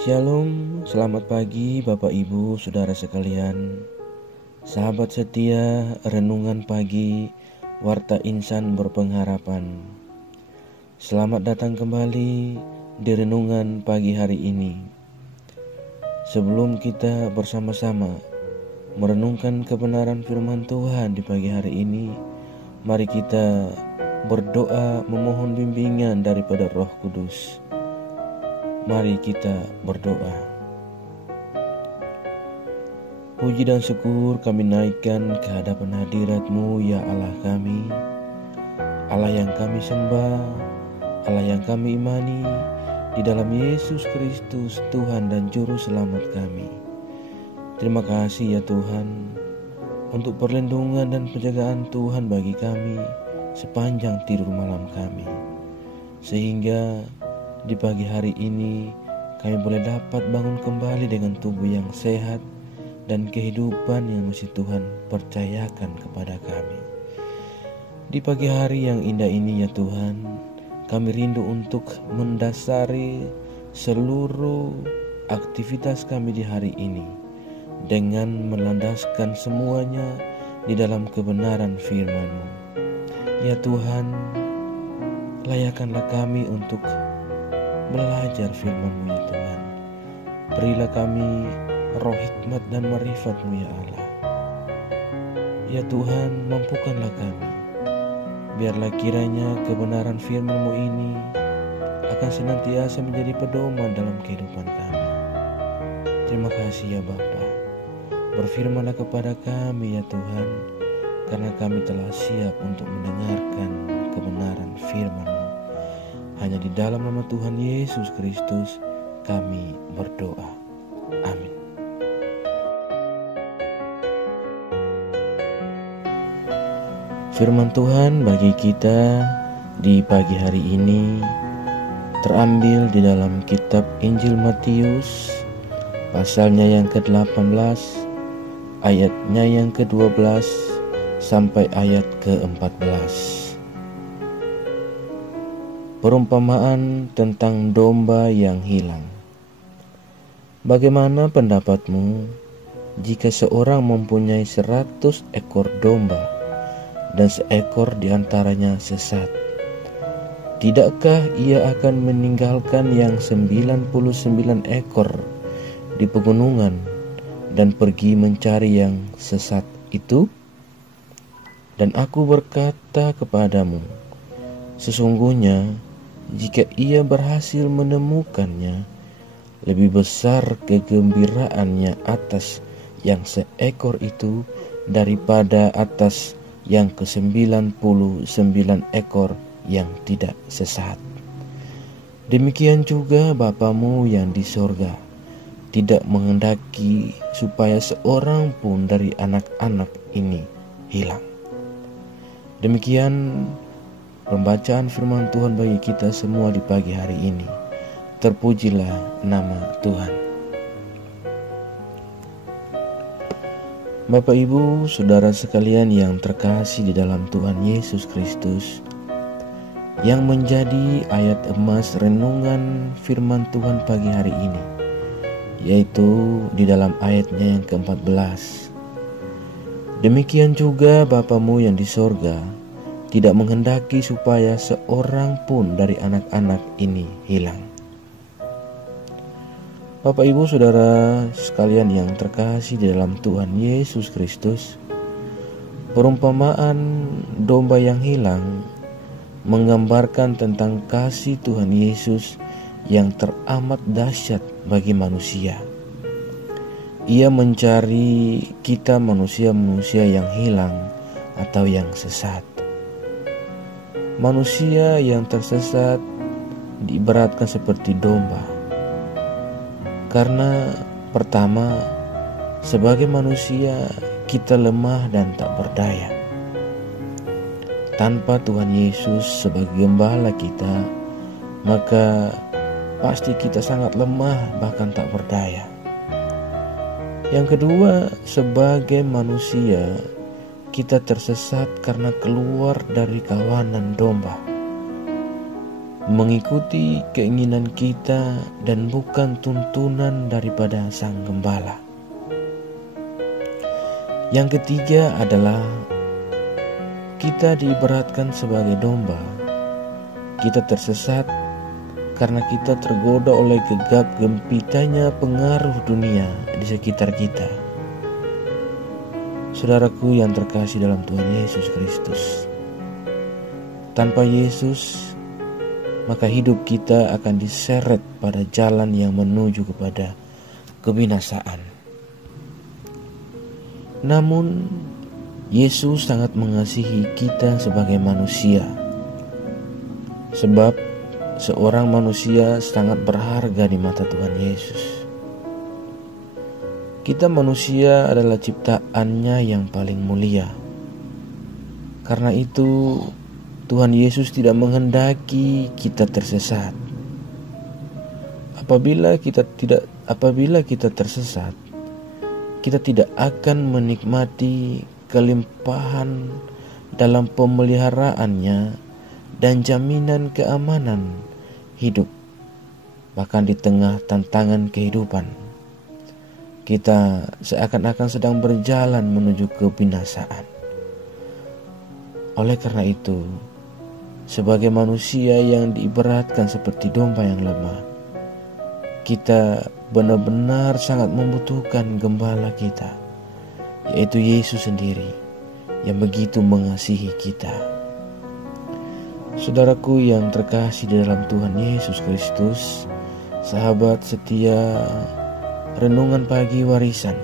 Shalom, selamat pagi Bapak Ibu Saudara sekalian. Sahabat setia renungan pagi Warta Insan Berpengharapan. Selamat datang kembali di renungan pagi hari ini. Sebelum kita bersama-sama merenungkan kebenaran firman Tuhan di pagi hari ini, mari kita berdoa memohon bimbingan daripada Roh Kudus. Mari kita berdoa. Puji dan syukur kami naikkan ke hadapan hadirat-Mu ya Allah kami, Allah yang kami sembah, Allah yang kami imani, di dalam Yesus Kristus Tuhan dan Juru Selamat kami. Terima kasih ya Tuhan untuk perlindungan dan penjagaan Tuhan bagi kami sepanjang tidur malam kami, sehingga di pagi hari ini kami boleh dapat bangun kembali dengan tubuh yang sehat dan kehidupan yang masih Tuhan percayakan kepada kami. Di pagi hari yang indah ini ya Tuhan, kami rindu untuk mendasari seluruh aktivitas kami di hari ini dengan melandaskan semuanya di dalam kebenaran firman-Mu. Ya Tuhan, layakkanlah kami untuk belajar firman-Mu ya Tuhan. Berilah kami roh hikmat dan marifat-Mu ya Allah. Ya Tuhan, mampukanlah kami. Biarlah kiranya kebenaran firman-Mu ini akan senantiasa menjadi pedoman dalam kehidupan kami. Terima kasih ya Bapa. Berfirmanlah kepada kami ya Tuhan, karena kami telah siap untuk mendengarkan kebenaran firman-Mu. Hanya di dalam nama Tuhan Yesus Kristus kami berdoa. Amin. Firman Tuhan bagi kita di pagi hari ini terambil di dalam kitab Injil Matius, pasalnya yang ke-18, ayatnya yang ke-12 sampai ayat ke-14. Perumpamaan tentang domba yang hilang. Bagaimana pendapatmu jika seorang mempunyai 100 ekor domba dan seekor diantaranya sesat? Tidakkah ia akan meninggalkan yang 99 ekor di pegunungan dan pergi mencari yang sesat itu? Dan aku berkata kepadamu, sesungguhnya jika ia berhasil menemukannya, lebih besar kegembiraannya atas yang seekor itu daripada atas yang ke-99 ekor yang tidak sesat. Demikian juga Bapamu yang di sorga tidak menghendaki supaya seorang pun dari anak-anak ini hilang. Demikian pembacaan firman Tuhan bagi kita semua di pagi hari ini. Terpujilah nama Tuhan. Bapak Ibu, Saudara sekalian yang terkasih di dalam Tuhan Yesus Kristus, yang menjadi ayat emas renungan firman Tuhan pagi hari ini, yaitu di dalam ayatnya yang ke-14. Demikian juga Bapamu yang di sorga tidak menghendaki supaya seorang pun dari anak-anak ini hilang. Bapak Ibu Saudara sekalian yang terkasih di dalam Tuhan Yesus Kristus, perumpamaan domba yang hilang menggambarkan tentang kasih Tuhan Yesus yang teramat dahsyat bagi manusia. Ia mencari kita manusia-manusia yang hilang atau yang sesat. Manusia yang tersesat diibaratkan seperti domba. Karena pertama, sebagai manusia kita lemah dan tak berdaya. Tanpa Tuhan Yesus sebagai gembala kita, maka pasti kita sangat lemah bahkan tak berdaya. Yang kedua, sebagai manusia kita tersesat karena keluar dari kawanan domba. mengikuti keinginan kita dan bukan tuntunan daripada Sang Gembala. Yang ketiga adalah kita diibaratkan sebagai domba. Kita tersesat karena kita tergoda oleh gegap gempitanya pengaruh dunia di sekitar kita. Saudaraku yang terkasih dalam Tuhan Yesus Kristus, tanpa Yesus, maka hidup kita akan diseret pada jalan yang menuju kepada kebinasaan. Namun, Yesus sangat mengasihi kita sebagai manusia, sebab seorang manusia sangat berharga di mata Tuhan Yesus. Kita manusia adalah ciptaannya yang paling mulia. Karena itu, Tuhan Yesus tidak menghendaki kita tersesat. Apabila kita tersesat, kita tidak akan menikmati kelimpahan dalam pemeliharaannya dan jaminan keamanan hidup. Bahkan di tengah tantangan kehidupan, kita seakan-akan sedang berjalan menuju kebinasaan. Oleh karena itu, sebagai manusia yang diibaratkan seperti domba yang lemah, kita benar-benar sangat membutuhkan gembala kita, yaitu Yesus sendiri yang begitu mengasihi kita. Saudaraku yang terkasih di dalam Tuhan Yesus Kristus, sahabat setia Renungan Pagi Warisan.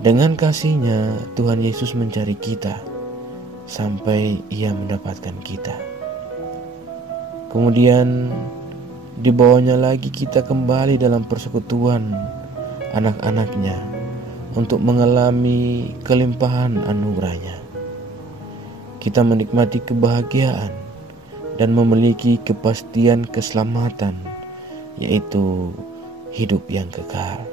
Dengan kasih-Nya Tuhan Yesus mencari kita sampai Ia mendapatkan kita. Kemudian dibawanya lagi kita kembali dalam persekutuan anak-anaknya untuk mengalami kelimpahan anugerah-Nya. Kita menikmati kebahagiaan dan memiliki kepastian keselamatan, yaitu hidup yang kekal.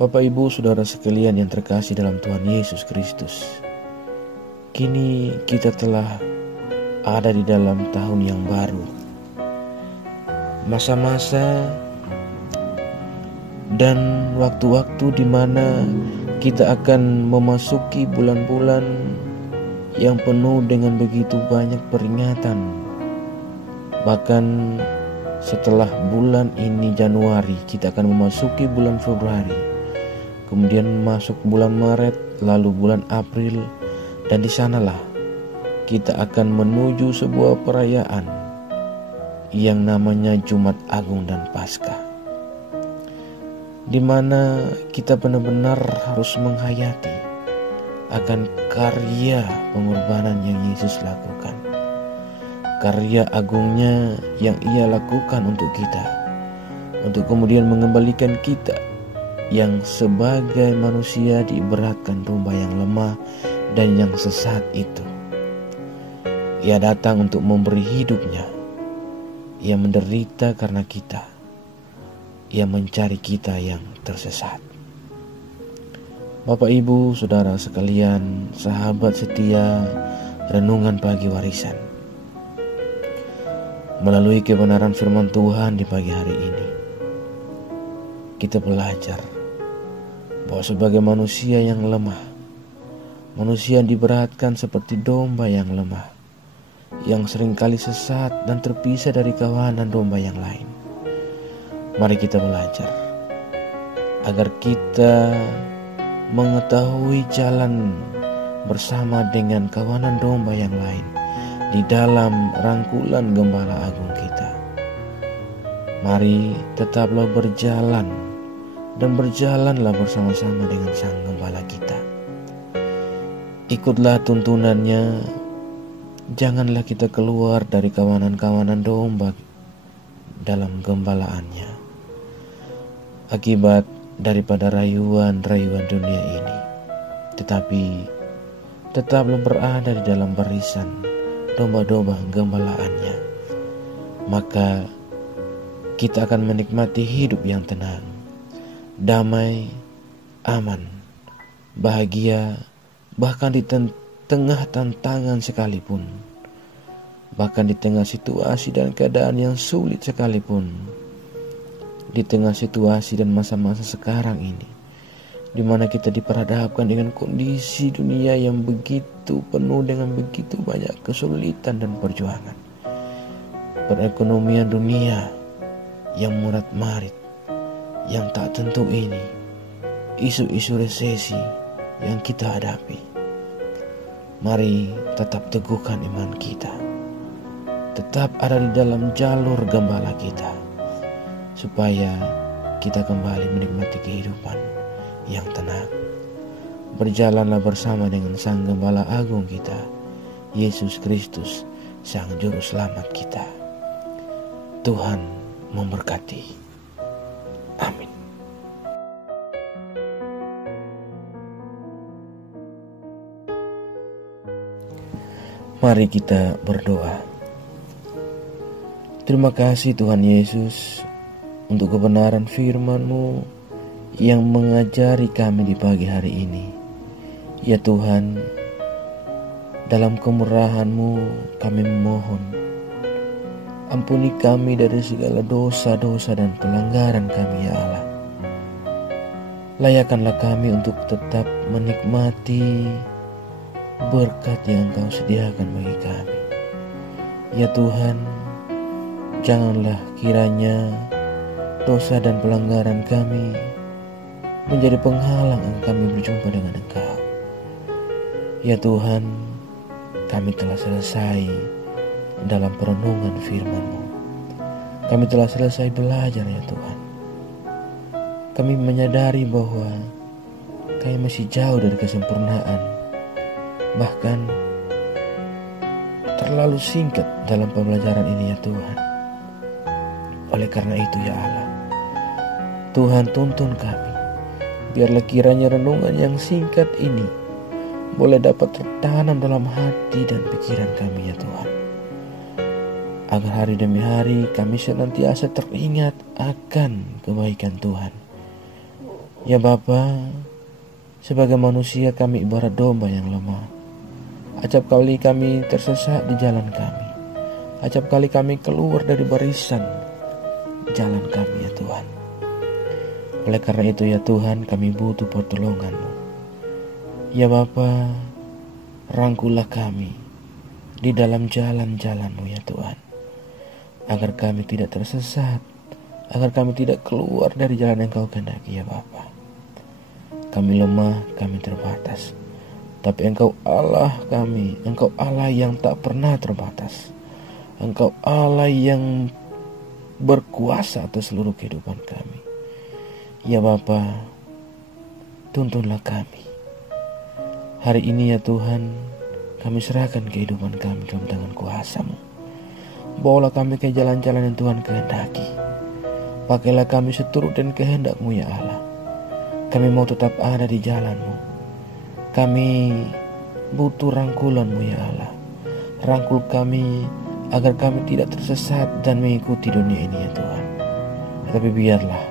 Bapak, Ibu, Saudara sekalian yang terkasih dalam Tuhan Yesus Kristus, kini kita telah ada di dalam tahun yang baru. Masa-masa dan waktu-waktu di mana kita akan memasuki bulan-bulan yang penuh dengan begitu banyak peringatan. Bahkan setelah bulan ini Januari, kita akan memasuki bulan Februari, kemudian masuk bulan Maret, lalu bulan April, dan di sanalah kita akan menuju sebuah perayaan yang namanya Jumat Agung dan Paskah, di mana kita benar-benar harus menghayati akan karya pengorbanan yang Yesus lakukan, karya agungnya yang Ia lakukan untuk kita, untuk kemudian mengembalikan kita yang sebagai manusia diibaratkan domba yang lemah dan yang sesat itu. Ia datang untuk memberi hidupnya. Ia menderita karena kita. Ia mencari kita yang tersesat. Bapak, Ibu, Saudara sekalian, sahabat setia Renungan Pagi Warisan. Melalui kebenaran firman Tuhan di pagi hari ini, kita belajar bahwa sebagai manusia yang lemah, manusia yang diberatkan seperti domba yang lemah, yang seringkali sesat dan terpisah dari kawanan domba yang lain. Mari kita belajar agar kita mengetahui jalan bersama dengan kawanan domba yang lain di dalam rangkulan Gembala Agung kita. Mari tetaplah berjalan dan berjalanlah bersama-sama dengan Sang Gembala kita. Ikutlah tuntunannya. Janganlah kita keluar dari kawanan-kawanan domba dalam gembalaannya, akibat daripada rayuan-rayuan dunia ini. Tetapi tetaplah berada di dalam barisan domba-domba gembalaannya. Maka kita akan menikmati hidup yang tenang, damai, aman, bahagia, bahkan di tengah tantangan sekalipun. Bahkan di tengah situasi dan keadaan yang sulit sekalipun, di tengah situasi dan masa-masa sekarang ini, di mana kita diperhadapkan dengan kondisi dunia yang begitu penuh dengan begitu banyak kesulitan dan perjuangan. Perekonomian dunia yang murat-marit, yang tak tentu ini, isu-isu resesi yang kita hadapi. Mari tetap teguhkan iman kita, tetap ada di dalam jalur gembala kita, supaya kita kembali menikmati kehidupan yang tenang. Berjalanlah bersama dengan Sang Gembala Agung kita, Yesus Kristus, Sang Juru Selamat kita. Tuhan memberkati. Amin. Mari kita berdoa. Terima kasih Tuhan Yesus untuk kebenaran firman-Mu yang mengajari kami di pagi hari ini. Ya Tuhan, dalam kemurahan-Mu kami memohon, ampuni kami dari segala dosa-dosa dan pelanggaran kami ya Allah. Layakkanlah kami untuk tetap menikmati berkat yang Engkau sediakan bagi kami. Ya Tuhan, janganlah kiranya dosa dan pelanggaran kami menjadi penghalang kami berjumpa dengan Engkau. Ya Tuhan, kami telah selesai dalam perenungan firman-Mu. Kami telah selesai belajar ya Tuhan. Kami menyadari bahwa kami masih jauh dari kesempurnaan. Bahkan terlalu singkat dalam pembelajaran ini ya Tuhan. Oleh karena itu ya Allah, Tuhan tuntun kami, biarlah kiranya renungan yang singkat ini boleh dapat tertanam dalam hati dan pikiran kami ya Tuhan, agar hari demi hari kami senantiasa teringat akan kebaikan Tuhan. Ya Bapa, sebagai manusia kami ibarat domba yang lemah. Acap kali kami tersesat di jalan kami, acap kali kami keluar dari barisan jalan kami ya Tuhan. Oleh karena itu ya Tuhan, kami butuh pertolongan-Mu. Ya Bapa, rangkullah kami di dalam jalan-jalan-Mu ya Tuhan, agar kami tidak tersesat, agar kami tidak keluar dari jalan yang Kau kehendaki ya Bapa. Kami lemah, kami terbatas, tapi Engkau Allah kami, Engkau Allah yang tak pernah terbatas. Engkau Allah yang berkuasa atas seluruh kehidupan kami. Ya Bapa, tuntunlah kami. Hari ini ya Tuhan, kami serahkan kehidupan kami dalam tangan kuasa-Mu. Bawalah kami ke jalan-jalan yang Tuhan kehendaki. Pakailah kami seturut dan kehendak-Mu ya Allah. Kami mau tetap ada di jalan-Mu. Kami butuh rangkulan-Mu ya Allah. Rangkul kami agar kami tidak tersesat dan mengikuti dunia ini ya Tuhan. Tetapi biarlah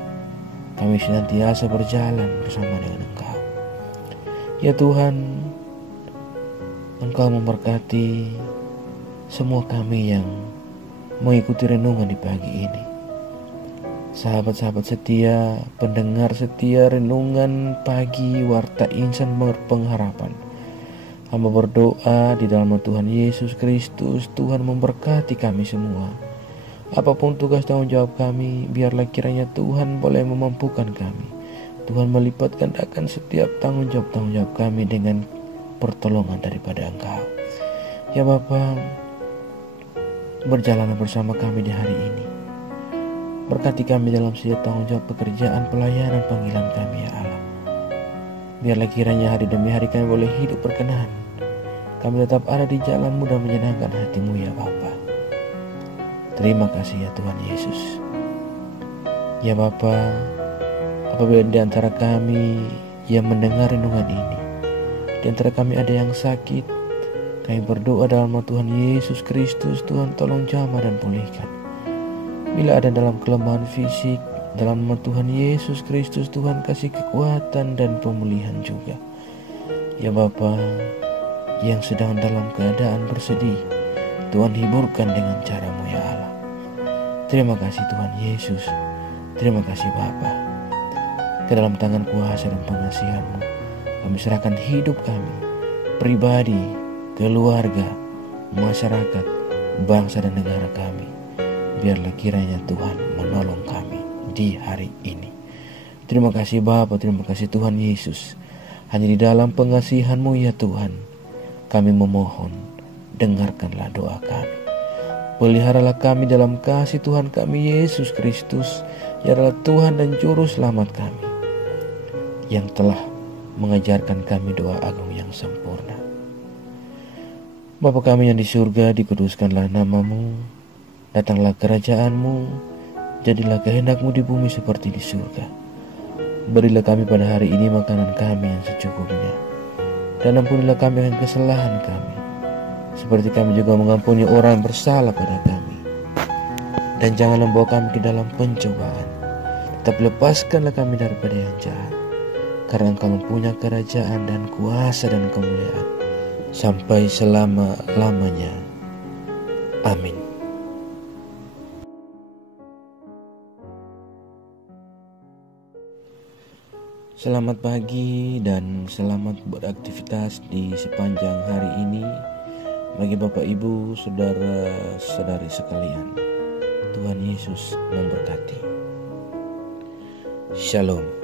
kami senantiasa berjalan bersama dengan Engkau. Ya Tuhan, Engkau memberkati semua kami yang mengikuti renungan di pagi ini. Sahabat-sahabat setia, pendengar setia renungan pagi Warta Insan Berpengharapan, hamba berdoa di dalam Tuhan Yesus Kristus, Tuhan memberkati kami semua. Apapun tugas tanggung jawab kami, biarlah kiranya Tuhan boleh memampukan kami. Tuhan melipat gandakan setiap tanggung jawab kami dengan pertolongan daripada Engkau. Ya Bapa, berjalanlah bersama kami di hari ini. Berkati kami dalam setiap tanggung jawab pekerjaan, pelayanan, panggilan kami ya Allah. Biarlah kiranya hari demi hari kami boleh hidup berkenan. Kami tetap ada di jalan-Mu dan menyenangkan hati-Mu ya Bapa. Terima kasih ya Tuhan Yesus. Ya Bapa, apabila di antara kami yang mendengar renungan ini, di antara kami ada yang sakit, kami berdoa dalam nama Tuhan Yesus Kristus, Tuhan tolong jamah dan pulihkan. Bila ada dalam kelemahan fisik, dalam nama Tuhan Yesus Kristus, Tuhan kasih kekuatan dan pemulihan juga. Ya Bapa, yang sedang dalam keadaan bersedih, Tuhan hiburkan dengan cara-Mu ya Allah. Terima kasih Tuhan Yesus. Terima kasih Bapa. Ke dalam tangan kuasa dan pengasihan-Mu kami serahkan hidup kami, pribadi, keluarga, masyarakat, bangsa dan negara kami. Biarlah kiranya Tuhan menolong kami di hari ini. Terima kasih Bapa, terima kasih Tuhan Yesus. Hanya di dalam pengasihan-Mu ya Tuhan, kami memohon, dengarkanlah doa kami. Peliharalah kami dalam kasih Tuhan kami Yesus Kristus, yang adalah Tuhan dan Juru Selamat kami, yang telah mengajarkan kami doa agung yang sempurna. Bapa kami yang di surga, dikuduskanlah nama-Mu, datanglah kerajaan-Mu, jadilah kehendak-Mu di bumi seperti di surga. Berilah kami pada hari ini makanan kami yang secukupnya, dan ampunilah kami akan kesalahan kami, seperti kami juga mengampuni orang yang bersalah pada kami. Dan janganlah membawa kami ke dalam pencobaan, tetapi lepaskanlah kami daripada yang jahat. Karena Engkau mempunyai kerajaan dan kuasa dan kemuliaan sampai selama-lamanya. Amin. Selamat pagi dan selamat beraktivitas di sepanjang hari ini bagi Bapak Ibu, saudara-saudari sekalian. Tuhan Yesus memberkati. Shalom.